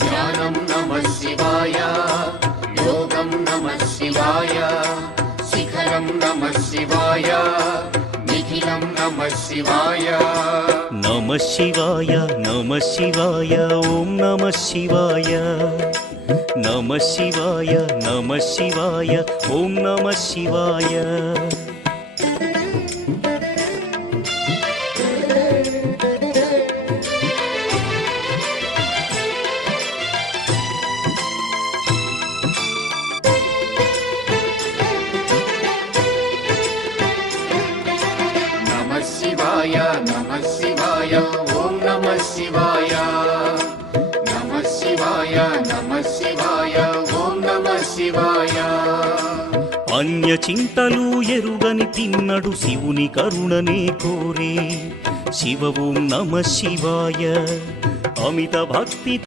ध्यानं नमः शिवाय, योगं नमः शिवाय, शिखरं नमः शिवाय, निखिलं नमः शिवाय। नमः शिवाय नमः शिवाय ओम नमः शिवाय, नमः शिवाय नमः शिवाय ओम नमः शिवाय। नमः शिवाय ओम नमः शिवाय, नमः शिवाय ओम नमः शिवाय। अन्य చింతలు ఎరుగని తిన్నడు శివుని కరుణనే కోరే, శివ ఓం నమః శివాయ అమిత భక్తి